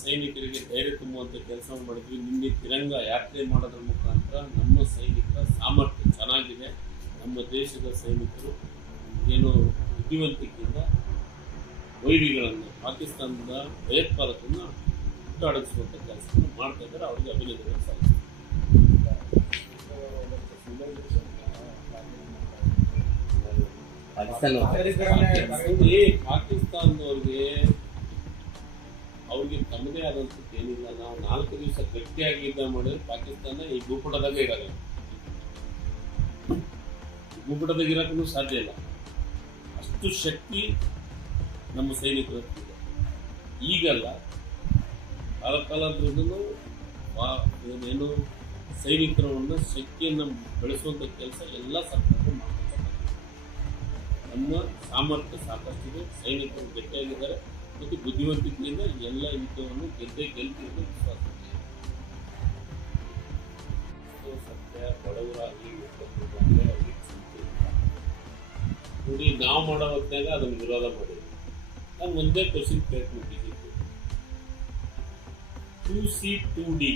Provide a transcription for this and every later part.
ಸೈನಿಕರಿಗೆ ಧೈರ್ಯ ತುಂಬುವಂಥ ಕೆಲಸ ಮಾಡಿದ್ವಿ. ನಿನ್ನೆ ತಿರಂಗ ಯಾತ್ರೆ ಮಾಡೋದ್ರ ಮುಖಾಂತರ ನಮ್ಮ ಸೈನಿಕರ ಸಾಮರ್ಥ್ಯ ಚೆನ್ನಾಗಿದೆ. ನಮ್ಮ ದೇಶದ ಸೈನಿಕರು ಏನು ಬುದ್ಧಿವಂತಿಕೆಯಿಂದ ವೈರಿಗಳನ್ನು ಪಾಕಿಸ್ತಾನದ ಭಯೋತ್ಪಾದಕನ್ನ ಹುಟ್ಟಾಡಿಸುವಂಥ ಕೆಲಸವನ್ನು ಮಾಡ್ತಾ ಇದ್ದಾರೆ. ಅವರಿಗೆ ಅಭಿನಂದನೆ ಸಲ್ಲಿಸ್ತಾರೆ ಪಾಕಿಸ್ತಾನದವ್ರಿಗೆ ಅವ್ರಿಗೆ ತಮ್ಮದೇ ಆದಂಥದ್ದು ಏನಿಲ್ಲ. ನಾವು ನಾಲ್ಕು ದಿವಸ ಗಟ್ಟಿಯಾಗಿ ಯುದ್ಧ ಮಾಡಿದ್ರೆ ಪಾಕಿಸ್ತಾನ ಈ ಭೂಪಟದಾಗೆ ಇರಲ್ಲ. ಭೂಪಟದಾಗ ಇರೋಕ್ಕೂ ಸಾಧ್ಯ ಇಲ್ಲ. ಅಷ್ಟು ಶಕ್ತಿ ನಮ್ಮ ಸೈನಿಕರ ಈಗಲ್ಲ ಕಾಲ ಕಾಲದ್ರೂ ಏನೇನು ಸೈನಿಕರನ್ನು ಶಕ್ತಿಯನ್ನು ಬೆಳೆಸುವಂಥ ಕೆಲಸ ಎಲ್ಲ ಸರ್ಕಾರ ಮಾಡ್ತಾರೆ ನಮ್ಮ ಸಾಮರ್ಥ್ಯ ಸಾಕಷ್ಟಿದೆ. ಸೈನಿಕರು ಗಟ್ಟಿಯಾಗಿದ್ದಾರೆ. ಮತ್ತು ಬುದ್ಧಿವಂತಿಕೆಯಿಂದ ಎಲ್ಲ ಯುದ್ಧವನ್ನು ಗೆದ್ದೇ ಅನ್ನೋ ವಿಶ್ವಾಸ ಸತ್ಯ ಬಡವರಾಗಿ. ನೋಡಿ, ನಾವು ಮಾಡೋ ಹೊತ್ನಾಗ ಅದನ್ನು ವಿರೋಧ ಮಾಡಿದ್ವಿ ನಾನು ಒಂದೇ ಕ್ವಶನ್ ಕೇಳ್ತೀವಿ BJP to C to D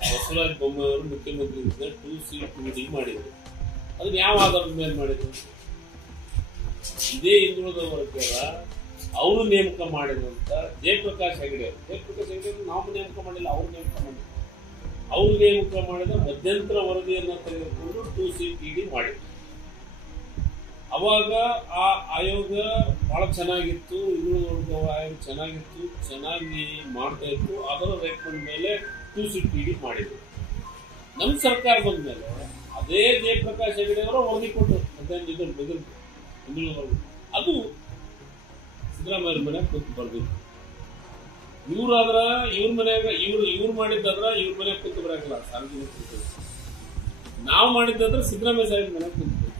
Basavaraj Bommai ಅವರು ಮುಖ್ಯಮಂತ್ರಿ ಟೂ ಸಿ ಟೂ ಡಿ ಮಾಡಿದ್ರು. ಅದನ್ನ ಯಾವ ಆಧಾರದ ಮೇಲೆ ಮಾಡಿದ್ರು? ಇದೇ ಹಿಂದುಳಿದ ವರ್ಗದ ಅವರು ನೇಮಕ ಮಾಡಿದಂತ ಜಯಪ್ರಕಾಶ್ ಹೆಗಡೆ ಅವರು. ಜಯಪ್ರಕಾಶ್ ಹೆಗಡೆ ನಾವು ನೇಮಕ ಮಾಡಿಲ್ಲ, ಅವ್ರು ನೇಮಕ ಮಾಡಿದ್ರು ಅವ್ರು ನೇಮಕ ಮಾಡಿದ ಮಧ್ಯಂತರ ವರದಿಯನ್ನು ತೆಗೆದುಕೊಂಡು ಟು ಸಿ ಟಿ ಡಿ ಮಾಡಿದ್ರು. ಅವಾಗ ಆ ಆಯೋಗ ಬಹಳ ಚೆನ್ನಾಗಿತ್ತು ಹಿಂದುಳಿದ ವರ್ಗ ಆಯೋಗ ಚೆನ್ನಾಗಿತ್ತು, ಚೆನ್ನಾಗಿ ಮಾಡ್ತಾ ಇತ್ತು, ಅದರ ರೆಕಮೆಂಡ್ ಮೇಲೆ ಟು ಸಿ ಟಿ ಡಿ ಮಾಡಿದ್ರು. ನಮ್ಮ ಸರ್ಕಾರ ಬಂದ ಮೇಲೆ ಅದೇ ಜಯಪ್ರಕಾಶ್ ಹೆಗಡೆ ಅವರು ವರದಿ ಕೊಟ್ಟರು. ಮಧ್ಯಾಹ್ನ ಅದು ಸಿದ್ದರಾಮಯ್ಯ ಮನೆ ಕೂತು ಬರ್ದಿತ್ತು ಇವ್ರಾದ್ರ ಇವ್ರ ಮನೆಯಾಗ ಇವ್ರು ಇವ್ರು ಮಾಡಿದ್ದಾದ್ರ ಇವ್ರ ಮನ್ಯಾಗ ಕೂತು ಬರಕಲ್ಲ ಸಾರ್ವಜನಿಕ ನಾವು ಮಾಡಿದ್ದಾದ್ರೆ ಸಿದ್ದರಾಮಯ್ಯ ಸಾಹೇಬ್ ಮನ್ಯಾಗ ಕೂತು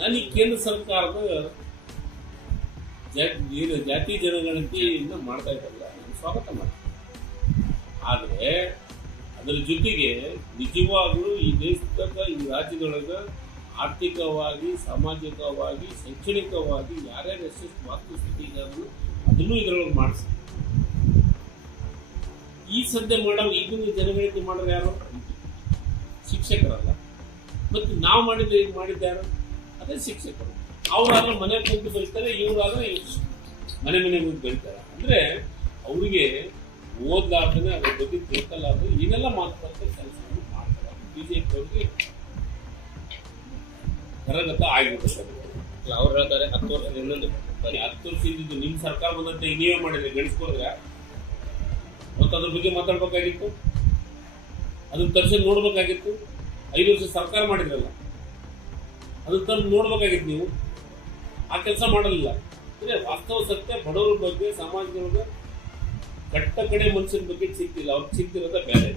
ನಾನು ಈ ಕೇಂದ್ರ ಸರ್ಕಾರದ ಜಾತಿ ಜಾತಿ ಜನಗಣತಿಯಿಂದ ಮಾಡ್ತಾ ಇದ್ದಲ್ಲ ನಾನು ಸ್ವಾಗತ ಮಾಡ್ತೀನಿ. ಆದರೆ ಅದರ ಜೊತೆಗೆ ನಿಜವಾಗ್ಲೂ ಈ ದೇಶದಾಗ, ಈ ರಾಜ್ಯದೊಳಗ ಆರ್ಥಿಕವಾಗಿ, ಸಾಮಾಜಿಕವಾಗಿ, ಶೈಕ್ಷಣಿಕವಾಗಿ ಯಾರ್ಯಾರು ಎಷ್ಟೆಷ್ಟು ವಾಸ್ತುಸ್ಥಿತಿ ಇದೆ ಅದನ್ನು ಇದರೊಳಗೆ ಮಾಡಿಸಿ ಈ ಸದ್ಯ ಮಾಡೋ ಈಗಿನ ಜನಗಣತಿ ಮಾಡೋರು ಯಾರು? ಶಿಕ್ಷಕರಲ್ಲ. ಮತ್ತು ನಾವು ಮಾಡಿದ ಮಾಡಿದ್ದಾರು ಅದೇ ಶಿಕ್ಷಕರು. ಅವರಾದ್ರೆ ಮನೆ ಕುಂತು ಬರೀತಾರೆ, ಇವರಾದ್ರೆ ಮನೆ ಮನೆ ಮುಂದೆ ಬರೀತಾರೆ. ಅಂದ್ರೆ ಅವರಿಗೆ ಓದ್ಲಾರ್ದನೆ ಅದ್ರ ಬಗ್ಗೆ ತಿಳ್ಕಲಾರ್ದು ಏನೆಲ್ಲ ಮಾತುಕತೆ ಕೆಲಸವನ್ನು ಮಾಡ್ತಾರೆ. ಬಿಜೆಪಿ ಅವ್ರಿಗೆ ಕರಗತ ಅಲ್ಲ ಅವ್ರು ಹೇಳ್ತಾರೆ ಹತ್ತು ವರ್ಷದ ಇನ್ನೊಂದು ಬರೀ ಹತ್ತು ವರ್ಷದಿಂದ ನಿಮ್ಮ ಸರ್ಕಾರ ಬಂದಂತೆ ನೀವೇ ಮಾಡಿದ್ರೆ ಗಳಿಸ್ಕೊಂಡ್ರೆ ಮತ್ತು ಅದ್ರ ಬಗ್ಗೆ ಮಾತಾಡ್ಬೇಕಾಗಿತ್ತು? ಅದನ್ನ ತರಿಸಿ ನೋಡ್ಬೇಕಾಗಿತ್ತು? ಐದು ವರ್ಷ ಸರ್ಕಾರ ಮಾಡಿದ್ರಲ್ಲ ಅದನ್ನ ತಂದು ನೋಡ್ಬೇಕಾಗಿತ್ತು ನೀವು? ಆ ಕೆಲಸ ಮಾಡಲಿಲ್ಲ. ಅಂದ್ರೆ ವಾಸ್ತವ ಸತ್ಯ ಬಡವರ ಬಗ್ಗೆ ಸಮಾಜದೊಳಗೆ ಕಟ್ಟ ಕಡೆ ಮನುಷ್ಯನ ಬಗ್ಗೆ ಚಿಂತಿಲ್ಲ. ಅವ್ರಿಗೆ ಚಿಂತಿರೋದ ಬೇರೆ.